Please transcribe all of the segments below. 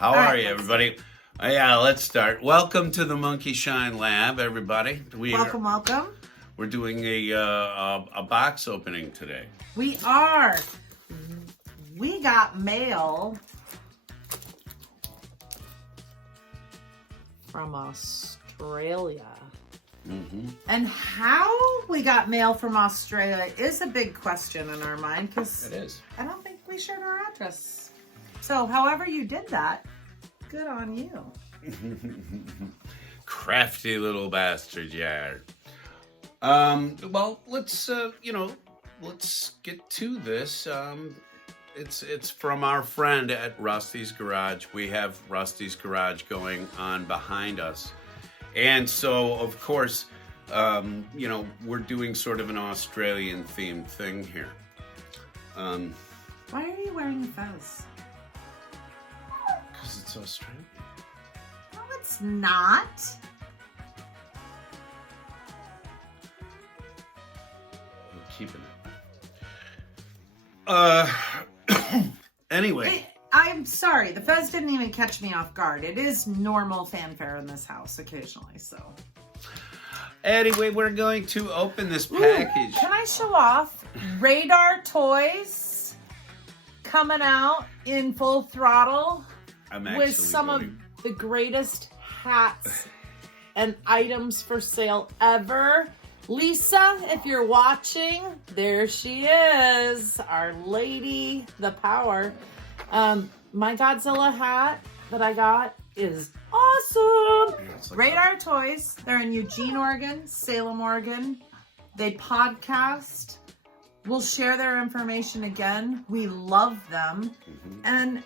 How are you, everybody? Yeah, let's start. Welcome to the Monkey Shine Lab, everybody. Welcome. We're doing a box opening today. We are. We got mail from Australia. And how we got mail from Australia is a big question in our mind because It is. I don't think we shared our address. So however you did that, good on you. Crafty little bastard, yeah. Well, let's let's get to this. It's from our friend at Rusteez Garage. We have Rusteez Garage going on behind us. And so, of course, we're doing sort of an Australian themed thing here. Why are you wearing a fez? Because it's Australian. No, it's not. I'm keeping it. Anyway. I'm sorry, the fez didn't even catch me off guard. It is normal fanfare in this house occasionally, so. Anyway, we're going to open this package. Can I show off Radar Toys coming out in full throttle with some of the greatest hats and items for sale ever. Lisa, if you're watching, there she is, our lady, the power. My Godzilla hat that I got is awesome. Radar Toys. They're in Eugene, Oregon, Salem, Oregon. They podcast. We'll share their information again. We love them. And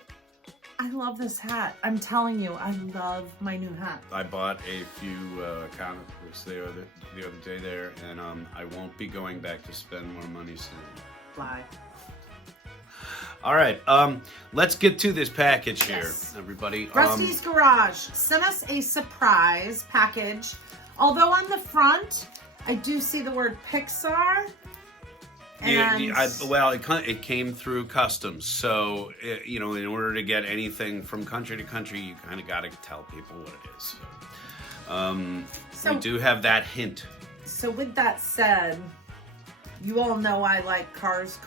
I love this hat. I'm telling you, I love my new hat. I bought a few comic books the other day there, and I won't be going back to spend more money soon. Fly. All right, let's get to this package here, everybody. Rusteez Garage sent us a surprise package. Although on the front, I do see the word Pixar. And it came through customs. So, in order to get anything from country to country, you kind of got to tell people what it is. So, we do have that hint. So with that said, you all know I like cars.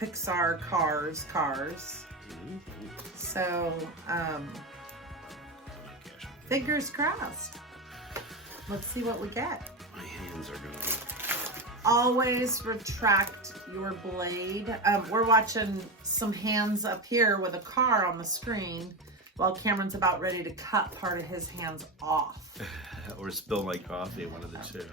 Pixar cars. So, fingers crossed. Let's see what we get. My hands are going. Always retract your blade. We're watching some hands up here with a car on the screen while Cameron's about ready to cut part of his hands off. Or spill my coffee, one of the two.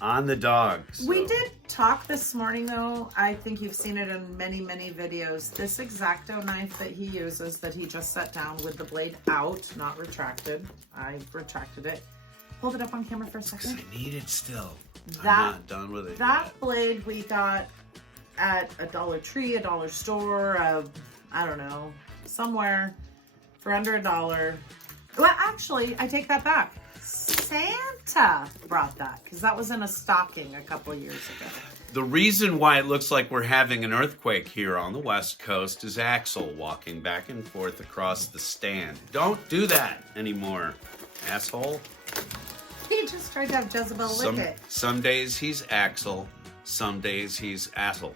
On the dog. So. We did talk this morning, though. I think you've seen it in many, many videos. This X-Acto knife that he uses, that he just set down with the blade out, not retracted. I retracted it. Hold it up on camera for a second. I need it still. I'm not done with it That yet. blade we got at a Dollar Tree, a dollar store, I don't know, somewhere for under $1. Well, actually, I take that back. Santa brought that because that was in a stocking a couple years ago. The reason why it looks like we're having an earthquake here on the West Coast is Axel walking back and forth across the stand. Don't do that anymore, asshole. He just tried to have Jezebel lick it. Some days he's Axel, some days he's Assel.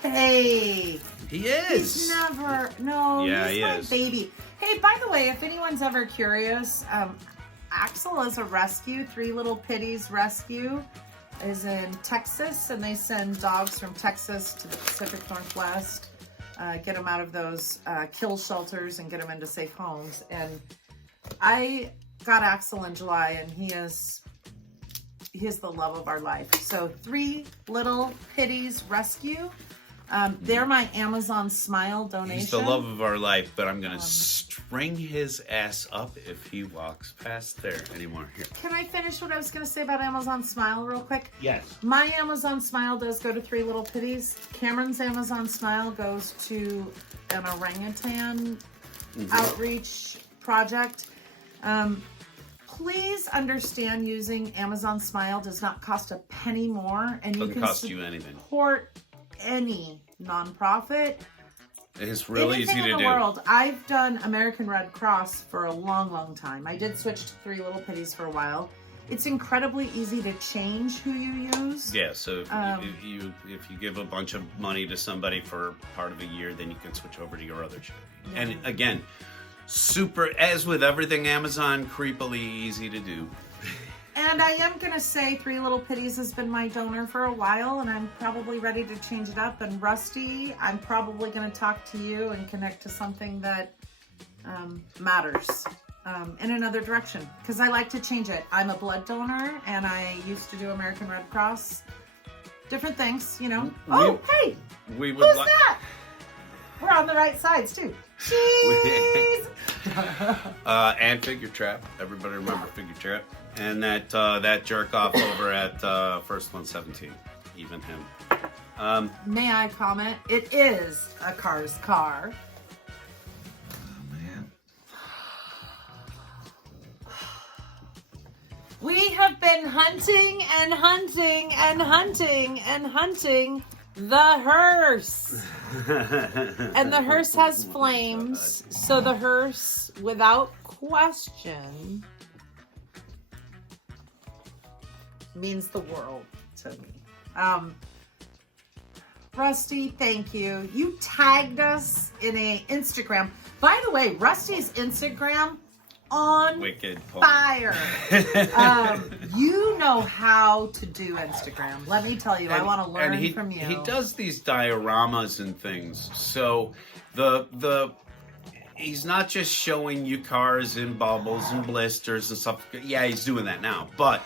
Hey. He is. He's never, no, yeah, he's he my is. baby. Hey, by the way, if anyone's ever curious, Axel is a rescue, Three Little Pitties Rescue is in Texas, and they send dogs from Texas to the Pacific Northwest, get them out of those kill shelters and get them into safe homes. And I got Axel in July, and he is the love of our life. So Three Little Pitties Rescue. They're my Amazon Smile donation. He's the love of our life, but I'm going to string his ass up if he walks past there anymore. Here. Can I finish what I was going to say about Amazon Smile real quick? Yes. My Amazon Smile does go to Three Little Pitties. Cameron's Amazon Smile goes to an orangutan outreach project. Please understand, using Amazon Smile does not cost a penny more, and you Doesn't can cost you anything. support any nonprofit It's really easy to do. Anything in the world. I've done American Red Cross for a long, long time. I did switch to Three Little Pitties for a while. It's incredibly easy to change who you use. Yeah, so if you give a bunch of money to somebody for part of a year, then you can switch over to your other charity. Yeah. And again, super, as with everything Amazon, creepily easy to do. And I am going to say Three Little Pitties has been my donor for a while, and I'm probably ready to change it up. And Rusty, I'm probably going to talk to you and connect to something that matters in another direction, because I like to change it. I'm a blood donor, and I used to do American Red Cross. Different things, you know. Hey! Who's that? We're on the right sides, too. Cheese! And Figure Trap. Everybody remember Figure Trap. And that jerk off over at First 117. Even him. May I comment? It is a car's car. We have been hunting and hunting and hunting and hunting the hearse. And the hearse has flames. So the hearse, without question, means the world to me. Rusty, thank you. You tagged us in a Instagram. By the way, Rusty's Instagram on Wicked fire. You know how to do Instagram. Let me tell you, I want to learn from you. He does these dioramas and things. So he's not just showing you cars in bubbles and blisters and stuff. Yeah, he's doing that now, but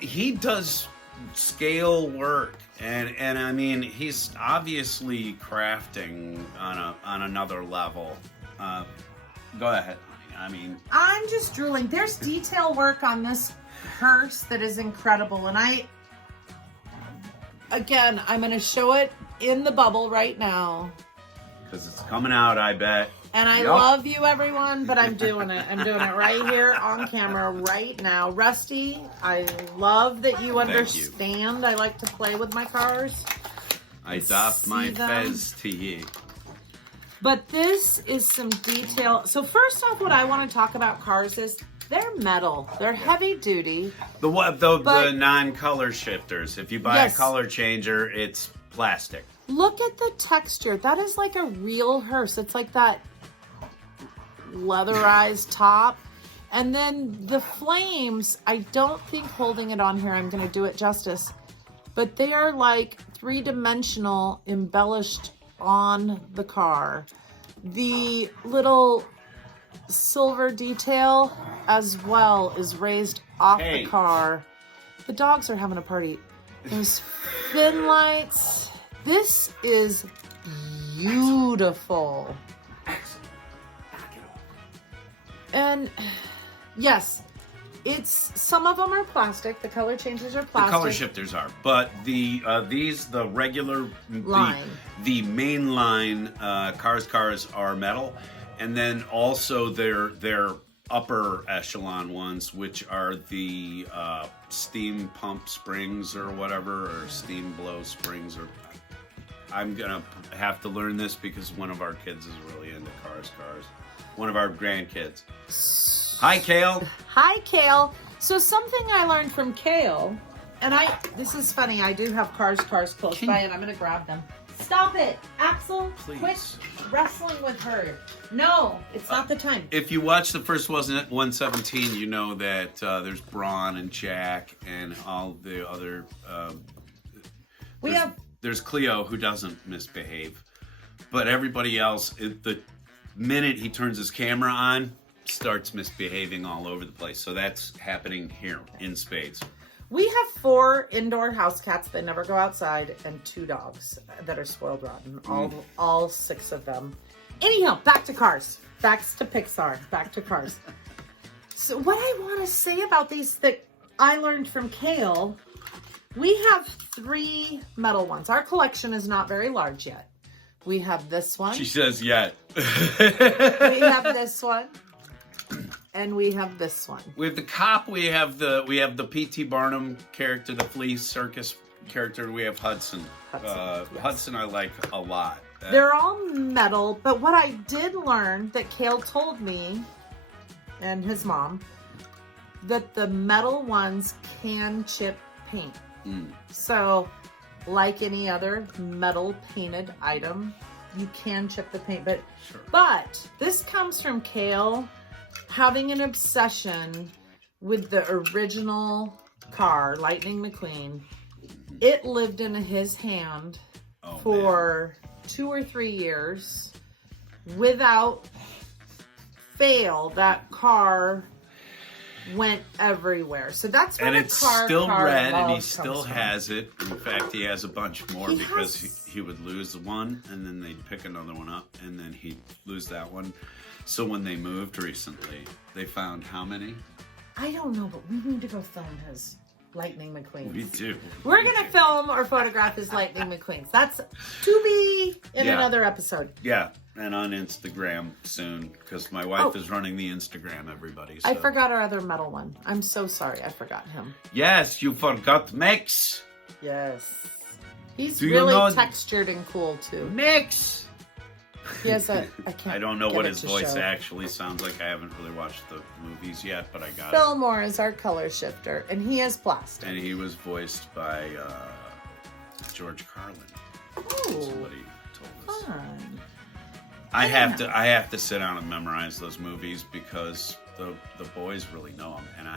he does scale work, and I mean, he's obviously crafting on another level. Go ahead. I mean, I'm just drooling. There's detail work on this hearse that is incredible, and I'm going to show it in the bubble right now. Because it's coming out, I bet. And I love you, everyone, but I'm doing it. I'm doing it right here on camera right now. Rusty, I love that you understand. I like to play with my cars. I doff my fez to ye. But this is some detail. So first off, what I want to talk about cars is they're metal. They're heavy duty. The non-color shifters. If you buy a color changer, it's plastic. Look at the texture. That is like a real hearse. It's like that leatherized top. And then the flames, I don't think holding it on here, I'm going to do it justice. But they are like three-dimensional embellished on the car. The little silver detail as well is raised off the car. The dogs are having a party. There's fin lights. This is beautiful. And yes, some of them are plastic. The color changes are plastic. The color shifters are, but the regular line, the main line cars are metal, and then also their upper echelon ones, which are the steam pump springs or whatever, or steam blow springs. Or I'm gonna have to learn this because one of our kids is really into cars. One of our grandkids. Hi, Kale. Hi, Kale. So something I learned from Kale, and this is funny, I do have cars close by, and I'm going to grab them. Stop it, Axel. Please. Quit wrestling with her. No, it's not the time. If you watch the first 117, you know that there's Braun and Jack and all the other... There's Cleo, who doesn't misbehave. But everybody else, the minute he turns his camera on, starts misbehaving all over the place. So that's happening here in spades. We have 4 indoor house cats that never go outside and 2 dogs that are spoiled rotten. All 6 of them. Anyhow, back to cars. Back to Pixar. Back to cars. So what I want to say about these that I learned from Kale, we have 3 metal ones. Our collection is not very large yet. We have this one. She says yet. We have this one. And we have this one. With the cop, we have the P.T. Barnum character, the Flea Circus character. We have Hudson. Hudson I like a lot. They're all metal, but what I did learn that Kale told me, and his mom, that the metal ones can chip paint. So, like any other metal painted item, you can chip the paint. But this comes from Kale having an obsession with the original car, Lightning McQueen. It lived in his hand for 2 or 3 years. Without fail, that car went everywhere. So that's where and the it's car still red, and he love still comes from. has it. In fact, he has a bunch more because he would lose one, and then they'd pick another one up, and then he'd lose that one. So when they moved recently, they found how many? I don't know, but we need to go film his Lightning McQueen. We do. We're going to film or photograph his Lightning McQueens. That's to be in another episode. Yeah, and on Instagram soon, because my wife is running the Instagram, everybody. So. I forgot our other metal one. I'm so sorry. I forgot him. Yes, you forgot Mix. Yes. He's Do you really know- textured and cool, too. Mix. He has a... I can't I don't know get what it his to voice show. actually sounds like. I haven't really watched the movies yet, but I got it. Fillmore is our color shifter, and he is plastic. And he was voiced by George Carlin. Oh, Somebody told us. fun. I have to sit down and memorize those movies because the boys really know them, and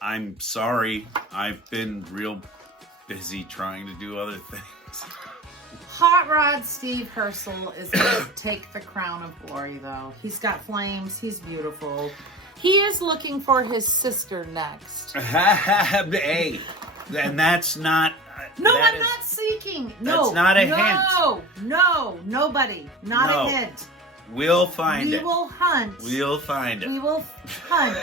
I'm sorry, I've been real busy trying to do other things. Hot Rod Steve Herschel is going to take the crown of glory, though. He's got flames. He's beautiful. He is looking for his sister next. Hey, and that's not. No, that I'm is- not seeking. No, That's not a hint. No, nobody. Not No. a hint. We'll find it. We will hunt. We'll find it. We will hunt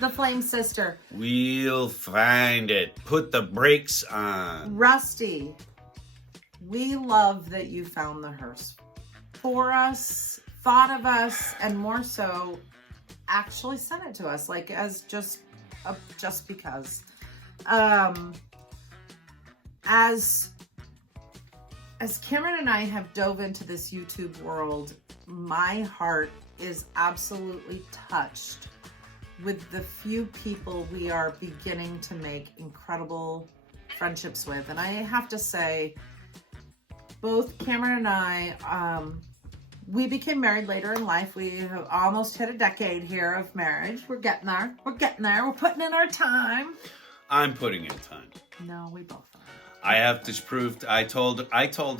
the flame sister. We'll find it. Put the brakes on. Rusty, we love that you found the hearse for us, thought of us, and more so, actually sent it to us, like as just because. As Cameron and I have dove into this YouTube world, my heart is absolutely touched with the few people we are beginning to make incredible friendships with. And I have to say, both Cameron and I, we became married later in life. We have almost hit a decade here of marriage. We're getting there. We're getting there. We're putting in our time. I'm putting in time. No, we both are. I have to prove. I told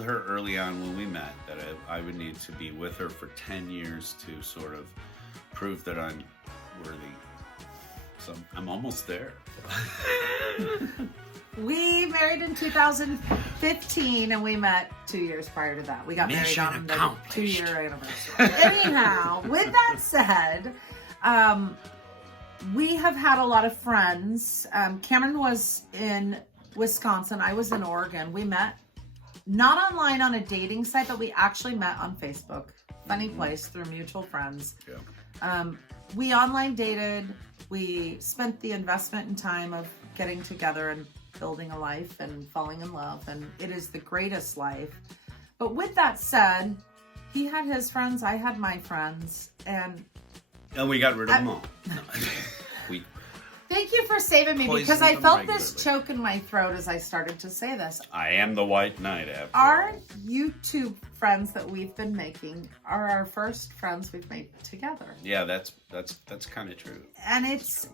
her early on when we met that I would need to be with her for 10 years to sort of prove that I'm worthy. So I'm almost there. We married in 2015, and we met 2 years prior to that. We got married on the 2-year anniversary. Anyhow, with that said, we have had a lot of friends. Cameron was in Wisconsin. I was in Oregon. We met not online on a dating site, but we actually met on Facebook. Funny place, through mutual friends. Yeah. We online dated. We spent the investment and time of getting together and building a life and falling in love, and it is the greatest life. But with that said, he had his friends, I had my friends, and we got rid of them all. We thank you for saving me, because poisoned I them felt this regularly. choke in my throat as I started to say this. I am the White Knight after Our all. YouTube friends that we've been making are our first friends we've made together. Yeah, that's kind of true. And it's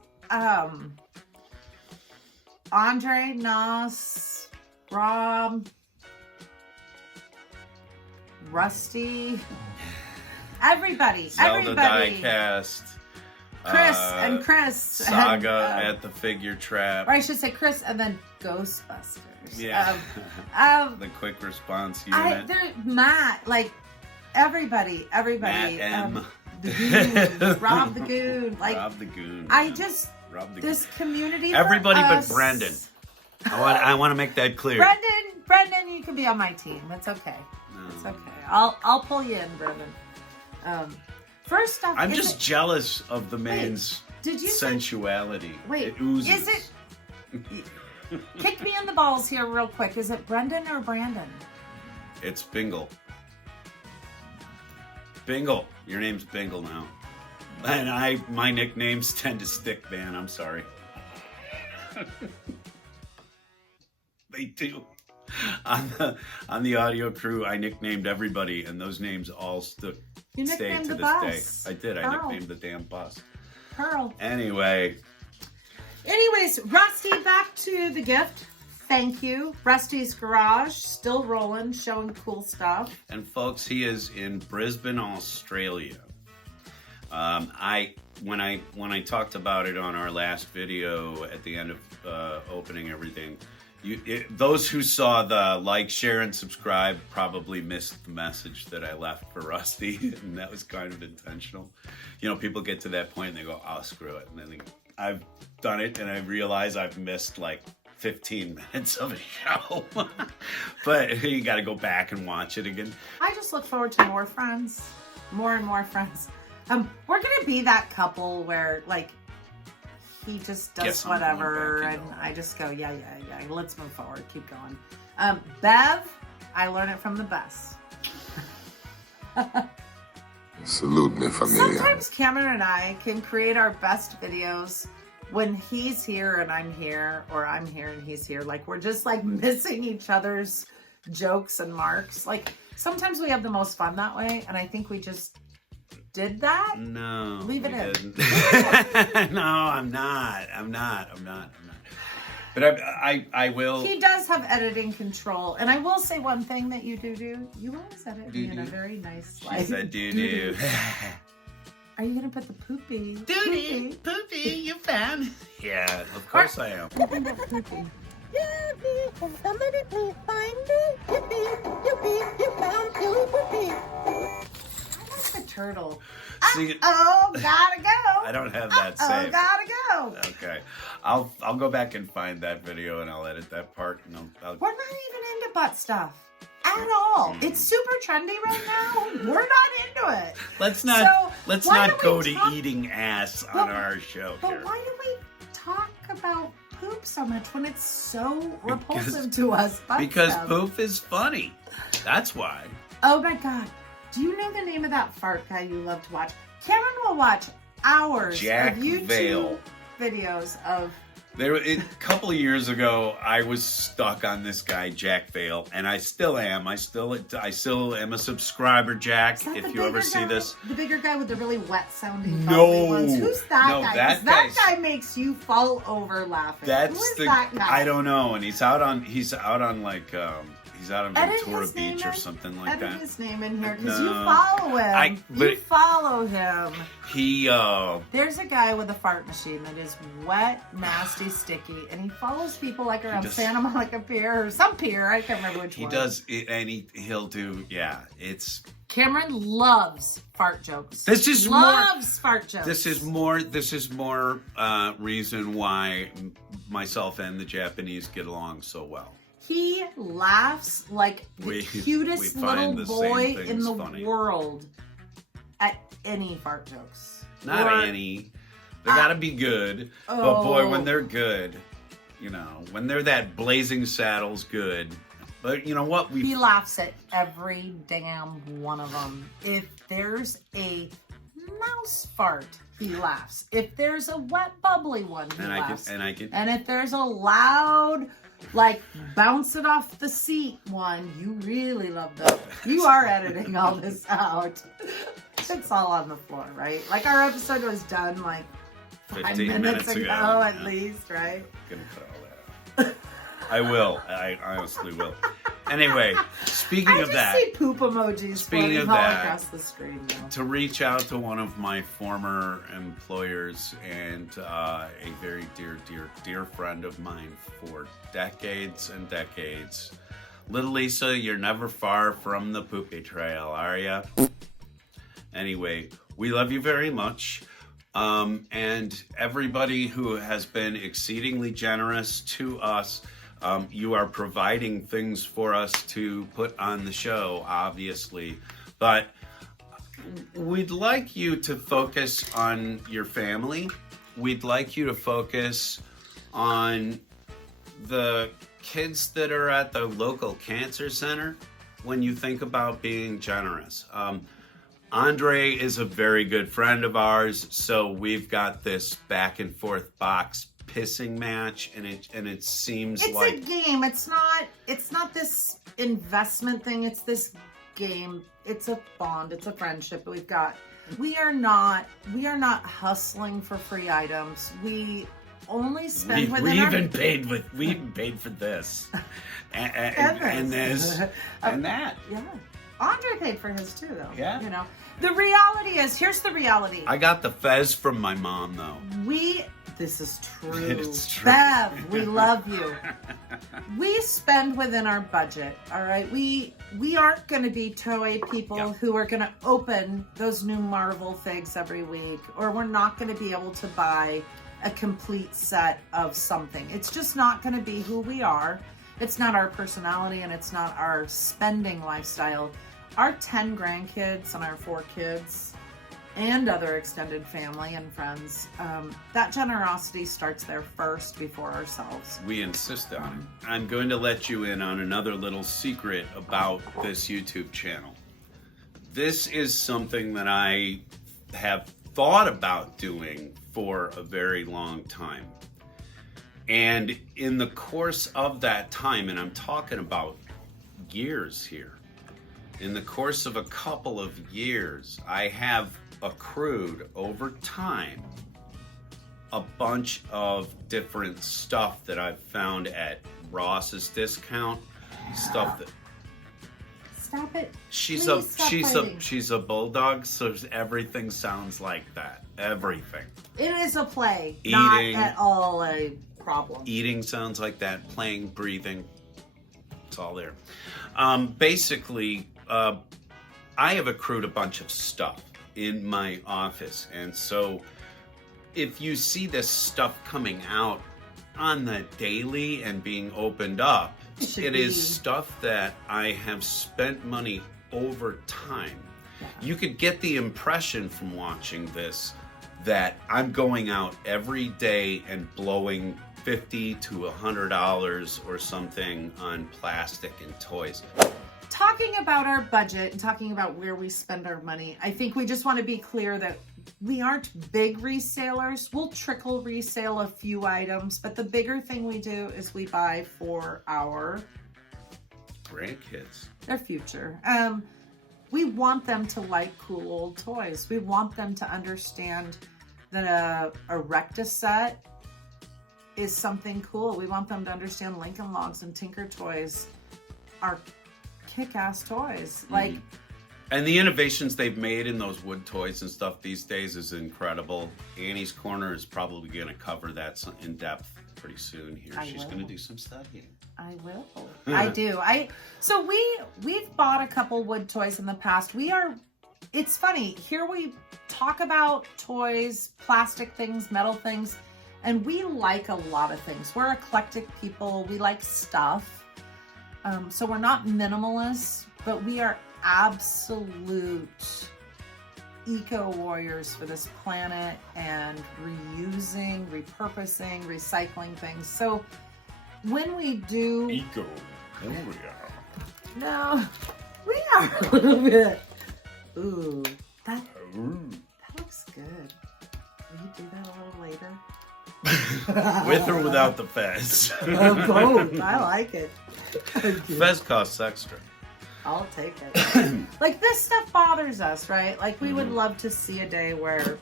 Andre, Nas, Rob, Rusty, everybody, Zelda everybody. Diecast. Chris Saga and, at the Figure Trap. or I should say Chris and then Ghostbusters. Yeah. The quick response unit. Matt, like everybody. Matt M. The Goon, Rob the Goon, like Rob the Goon. I man. just Rob the this community. Everybody for but us, Brendan. I want to make that clear. Brendan, you can be on my team. That's okay. It's okay. I'll pull you in, Brendan. First off, I'm just jealous of the man's did you sensuality. Wait, it oozes. is it? Kick me in the balls here real quick. Is it Brendan or Brandon? It's Bingle. Bingle. Your name's Bingle now. And my nicknames tend to stick, man. I'm sorry. They do. On the audio crew, I nicknamed everybody, and those names all stay to this day. I did. I nicknamed the damn bus. Pearl. Anyways, Rusty, back to the gift. Thank you. Rusteez Garage, still rolling, showing cool stuff. And folks, he is in Brisbane, Australia. When I talked about it on our last video at the end of opening everything, those who saw the like, share, and subscribe probably missed the message that I left for Rusty, and that was kind of intentional. You know, people get to that point and they go, "Oh, screw it," and then I've done it and I realize I've missed like 15 minutes of a show. But you got to go back and watch it again. I just look forward to more friends, more and more friends. We're gonna be that couple where like he just does whatever, and I just go, yeah. Let's move forward. Keep going. Bev, I learned it from the best. Salute me, familia. Sometimes Cameron and I can create our best videos when he's here and I'm here, or I'm here and he's here. Like, we're just like missing each other's jokes and marks. Like, sometimes we have the most fun that way, and I think we just did that. No, leave it in. No, I'm not. But I will. He does have editing control, and I will say one thing that you do. You always edit me in a very nice way. She said do. Are you gonna put the poopy? Poopy, you found? Yeah, of course I am. Somebody please find me. Yippee, you found poopy. I like the turtle. Gotta go. I don't have that saved. Gotta go. Okay, I'll go back and find that video and I'll edit that part. And I'll... We're not even into butt stuff at all. It's super trendy right now. We're not into it. Let's not go to eating ass on our show. But why do we talk about poop so much when it's so repulsive to us? Because poop is funny. That's why. Oh my God. Do you know the name of that fart guy you love to watch? Cameron will watch hours of YouTube videos of... A couple of years ago, I was stuck on this guy, Jack Vale, and I still am. I still am a subscriber, Jack. If you ever see this, the bigger guy with the really wet sounding bubbly ones. Who's that guy? That guy makes you fall over laughing. Who is that guy? I don't know, and he's out on Ventura Beach or something like that. Edit his name in here because you follow him. You follow him. There's a guy with a fart machine that is wet, nasty, sticky, and he follows people like around Santa Monica Pier or some pier. I can't remember which one. He does, and he'll do. Yeah, it's. Cameron loves fart jokes. This is fart jokes. This is more reason why myself and the Japanese get along so well. He laughs like the cutest little boy in the world at any fart jokes. Not any. They gotta be good. But boy, when they're good, when they're that Blazing Saddles good. But you know what? He laughs at every damn one of them. If there's a mouse fart, he laughs. If there's a wet, bubbly one, he laughs. And if there's a loud... like bounce it off the seat one, you really love that. You are editing all this out. It's all on the floor, right? Like our episode was done like 5 minutes ago at least, right? Gonna cut all that out. I will. I honestly will. Anyway, speaking of that, I just see poop emojis floating all across the screen now. To reach out to one of my former employers and a very dear friend of mine for decades and decades. Little Lisa, you're never far from the poopy trail, are ya? Anyway, we love you very much. And everybody who has been exceedingly generous to us. You are providing things for us to put on the show, obviously, but we'd like you to focus on your family. We'd like you to focus on the kids that are at the local cancer center when you think about being generous. Andre is a very good friend of ours, so we've got this back and forth box pissing match, and it seems like it's a game. It's not this investment thing. It's this game. It's a bond. It's a friendship we've got. We are not hustling for free items. We only spend we even paid for this and this and that. Yeah. Andre paid for his too, though. Yeah. You know, the reality is, here's the reality. I got the fez from my mom, though. This is true. It's true. Bev, we love you. We spend within our budget, all right? We aren't going to be toy people who are going to open those new Marvel figs every week, or we're not going to be able to buy a complete set of something. It's just not going to be who we are. It's not our personality, and it's not our spending lifestyle. Our 10 grandkids and our 4 kids and other extended family and friends, that generosity starts there first before ourselves. We insist on it. I'm going to let you in on another little secret about this YouTube channel. This is something that I have thought about doing for a very long time. And in the course of that time, and I'm talking about years here, in the course of a couple of years, I have accrued over time a bunch of different stuff that I've found at Ross's discount. Stuff that Stop it. she's a bulldog, so everything sounds like that. Everything. It is a play, Eating, not at all a problem. Eating sounds like that. Playing, breathing. It's all there. Basically, I have accrued a bunch of stuff in my office, and so if you see this stuff coming out on the daily and being opened up, it is stuff that I have spent money over time. Yeah. You could get the impression from watching this that I'm going out every day and blowing $50 to $100 or something on plastic and toys. Talking about our budget and talking about where we spend our money, I think we just want to be clear that we aren't big resellers. We'll trickle resale a few items, but the bigger thing we do is we buy for our grandkids, their future. We want them to like cool old toys. We want them to understand that a Recta set is something cool. We want them to understand Lincoln Logs and Tinker Toys are kick-ass toys. Like, and the innovations they've made in those wood toys and stuff these days is incredible. Annie's Corner is probably going to cover that in depth pretty soon here. She's going to do some studying. I will. I do. So we've bought a couple wood toys in the past. It's funny. Here we talk about toys, plastic things, metal things, and we like a lot of things. We're eclectic people. We like stuff. So we're not minimalists, but we are absolute eco warriors for this planet and reusing, repurposing, recycling things. So when we do eco warrior, no, we are a little bit. Ooh, that looks good. Will you do that a little later? With or without the fez? Both. I like it. Fez costs extra. I'll take it. Like, this stuff bothers us, right? Like, we would love to see a day where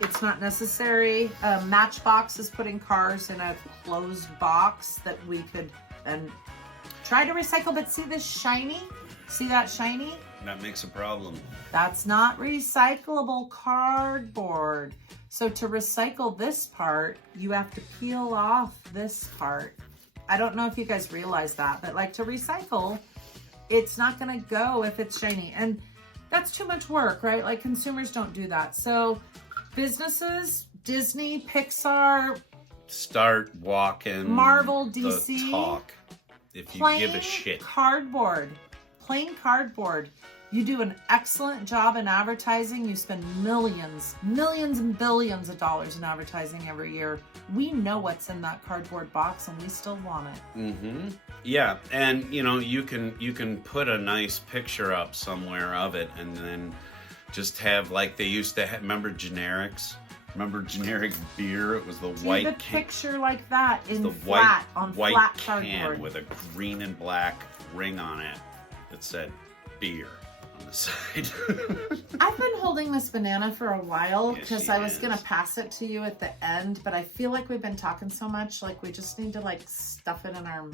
it's not necessary. Matchbox is putting cars in a closed box that we could and try to recycle. But see this shiny? See that shiny? That makes a problem. That's not recyclable cardboard. So to recycle this part, you have to peel off this part. I don't know if you guys realize that, but like, to recycle, it's not going to go if it's shiny. And that's too much work, right? Like, consumers don't do that. So businesses, Disney, Pixar, start walking Marvel, DC, the talk if you give a shit. Plain cardboard. You do an excellent job in advertising. You spend millions and billions of dollars in advertising every year. We know what's in that cardboard box, and we still want it. Mm-hmm. Yeah, and you know, you can put a nice picture up somewhere of it, and then just have like they used to have, remember generics? Remember generic beer? It was the white a picture like that in the flat, on white flat can cardboard. with a green and black ring on it that said beer on the side. I've been holding this banana for a while Yes, because she I was is. gonna pass it to you at the end, but I feel like we've been talking so much, like we just need to like stuff it in our.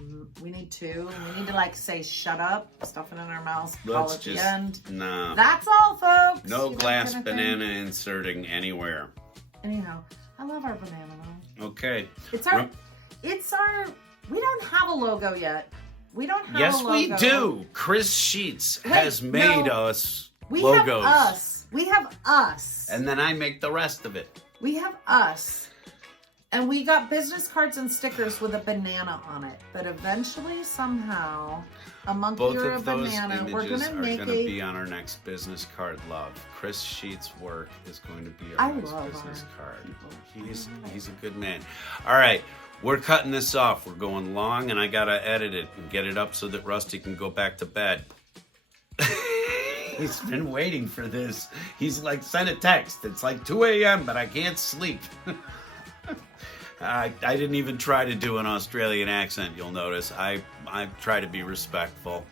We need to like say shut up, stuff it in our mouths, call Let's at just the end. nah. That's all, folks. No You know, glass kind of banana thing. inserting anywhere. Anyhow, I love our banana though. Okay. It's our. We don't have a logo yet. We don't have Yes, a logo. we do. Chris Sheets Wait, has made no. us We logos. have us. We have us. And then I make the rest of it. We have us. And we got business cards and stickers with a banana on it. But eventually, somehow, a monkey Both or a of those banana, we're images going to are make going to a... be on our next business card, love. Chris Sheets' work is going to be I our next love business our card. people. He's a good man. All right, we're cutting this off. We're going long, and I got to edit it and get it up so that Rusty can go back to bed. He's been waiting for this. He's like, send a text. It's like 2 a.m., but I can't sleep. I didn't even try to do an Australian accent, you'll notice. I try to be respectful.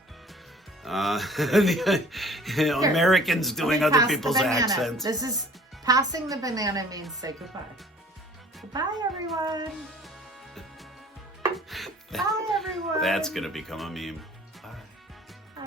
Americans doing Let me other pass the people's banana. accents. This is... Passing the banana means say goodbye. Goodbye, everyone. Bye, everyone. That's going to become a meme. Bye. Bye.